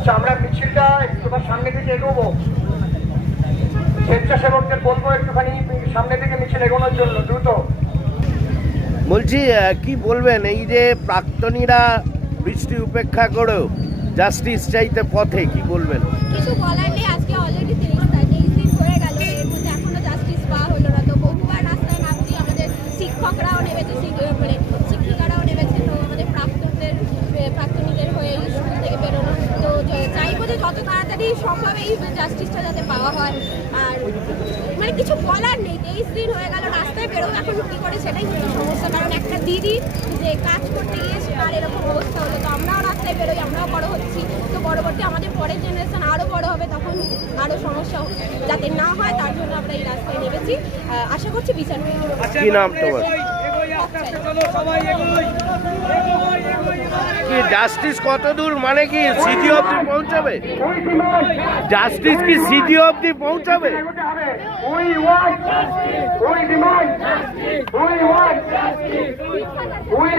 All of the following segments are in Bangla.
আচ্ছা আমরা মিছিলটা তোমার সামনে দিকে এগোবো। স্বেচ্ছাসেবকদের বলব একটুখানি সামনে দিকে মিছিল এগোনোর জন্য দ্রুত। বলছি কি বলবেন? এই যে প্রাক্তনীরা বৃষ্টি উপেক্ষা করেও জাস্টিস চাইতে পথে কি বলবেন? কিছু বলার নেই আজকে অলরেডি তেইশ তেইশ দিন হয়ে গেল এর মধ্যে এখনও জাস্টিস পাওয়া হলো না তো বহুবার রাস্তায় নামছি আমাদের শিক্ষকরাও নেমেছে শিক- মানে শিক্ষিকারাও নেমেছে তো আমাদের প্রাক্তনদের এ, প্রাক্তনীদের হয়ে স্কুল থেকে বেরোনো তো য- চাইব যে যত তাড়াতাড়ি সম্ভব এই জাস্টিসটা যাতে পাওয়া হয়। আর মানে কিছু বলার নেই, তেইশ দিন হয়ে গেল, রাস্তায় বেরোবো, এখন কী করে সেটাই সমস্যা কারণ একটা দিদি যে কাজ করতে গিয়ে তার এরকম অবস্থা হলো। তো আমরাও রাস্তায় বেরোই, আমরাও বড় হচ্ছি। তো পরবর্তী আমাদের পরের জেনারেশন আরও বড় হবে, তখন আরও সমস্যা যাতে না হয়, তার জন্য আমরা এই রাস্তায় নেমেছি। আশা করছি বিচার কি জাস্টিস কত দূর মানে কি সিটি অবধি পৌঁছাবে জাস্টিস কি সিটি অবধি পৌঁছাবে We want justice. We demand justice. We want justice. We.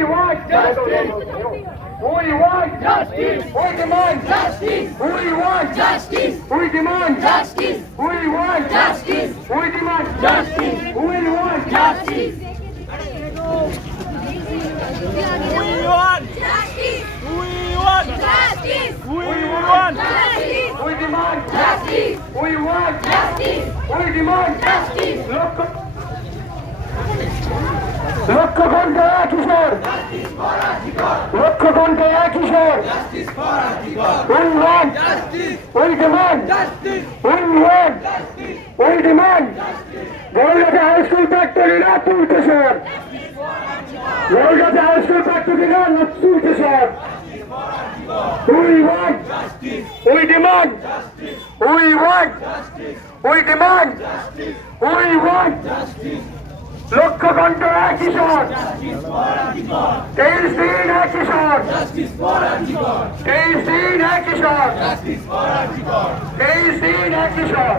Demand justice. We want justice. We demand justice. We want justice. We demand justice. We want justice. We want, Justice! we want, Justice! we want. Justice! We demand justice. We want justice. We demand justice. লক্ষ্য ঘণ্টা এক ঈশ্বর লক্ষ্য ঘণ্টা ঈশ্বর We want We demand We want We demand Gouriganj high school ফ্যাক্টরিরা তুলতে স্যার গৌরগঞ্জ হাই স্কুল ফ্যাক্টরিরা তুলতে sir We want We demand We want We demand We want লক্ষ্য কণ্ঠ এক কিশোর তেইশ দিন এক কিশোর তেইশ দিন এক কিশোর তেইশ দিন এক কিশোর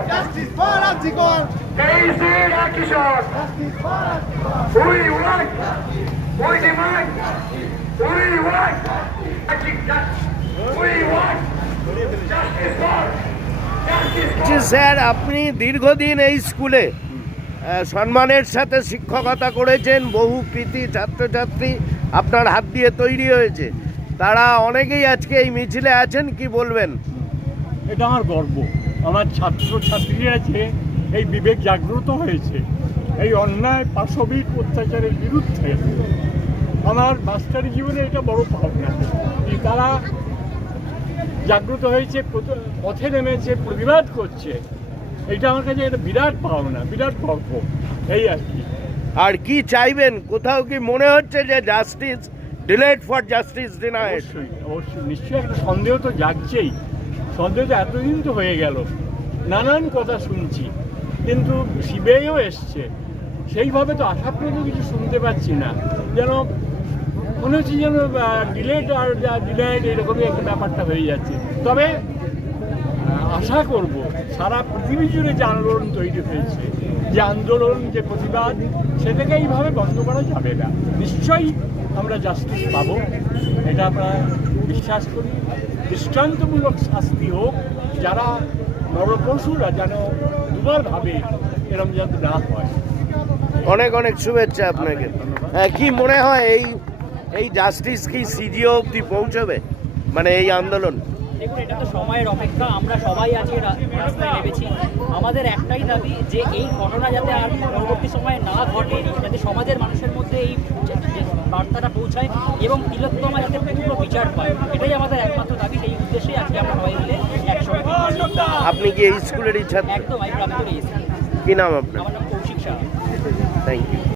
তেইশ দিন এক কিশোর We want We demand We want We want justice for বলছি, স্যার আপনি দীর্ঘদিন এই স্কুলে সম্মানের সাথে শিক্ষকতা করেছেন বহু কৃতি ছাত্রছাত্রী আপনার হাত দিয়ে তৈরি হয়েছে। তারা অনেকেই আজকে এই মিছিলে আছেন কি বলবেন? এটা আমার গর্ব। আমার ছাত্র ছাত্রীরা যে এই বিবেক জাগ্রত হয়েছে। এই অন্যায় পাশবিক অত্যাচারের বিরুদ্ধে আমার মাস্টারি জীবনে এটা বড় পাওনা। তারা জাগ্রত হয়েছে পথে নেমেছে প্রতিবাদ করছে। এটা আমার কাছে একটা বিরাট পাওনা বিরাট গর্ব এই আর কি। আর কি চাইবেন? কোথাও কি মনে হচ্ছে যে justice delayed for justice denied অবশ্যই অবশ্যই নিশ্চয়ই একটা সন্দেহ তো জাগছেই। সন্দেহ তো এতদিন তো হয়ে গেল। নানান কথা শুনছি কিন্তু সিবিআইও এসছে। সেইভাবে তো আশাপ্রদ কিছু শুনতে পাচ্ছি না। যেন মনে হচ্ছে যেন ডিলেট আর ডিলাইড এরকমই একটা ব্যাপারটা হয়ে যাচ্ছে। তবে আশা করব সারা পৃথিবী জুড়ে যে আন্দোলন তৈরি হয়েছে যে আন্দোলন যে প্রতিবাদ সেটাকে এইভাবে বন্ধ করা যাবে না। নিশ্চয়ই আমরা জাস্টিস পাবো এটা আমরা বিশ্বাস করি। দৃষ্টান্তমূলক শাস্তি হোক যারা নরপশুরা যেন দুবার ভাবে এরম যাতে না হয়। অনেক অনেক শুভেচ্ছা আপনাকে। হ্যাঁ, কি মনে হয় এই এই জাস্টিস কি সিজিও অবধি পৌঁছবে? মানে এই আন্দোলন? দেখুন এটা তো সময়ের অপেক্ষা। আমরা সবাই আজকে রাস্তায় নেমেছি। আমাদের একটাই দাবি যে এই ঘটনা যাতে আর পরবর্তী সময়ে না ঘটে যাতে সমাজের মানুষের মধ্যে এই বার্তাটা পৌঁছায় এবং তিলোত্তমা যাতে বিচার পায়। এটাই আমাদের একমাত্র দাবি। সেই উদ্দেশ্যে আজকে আমরা সবাই মিলে একসঙ্গে আপনি কি এই স্কুলেরই ছাত্র? একদম আমি প্রাপ্ত রয়েছি কি নাম আপনার? আমার নাম কৌশিক শাহ থ্যাংক ইউ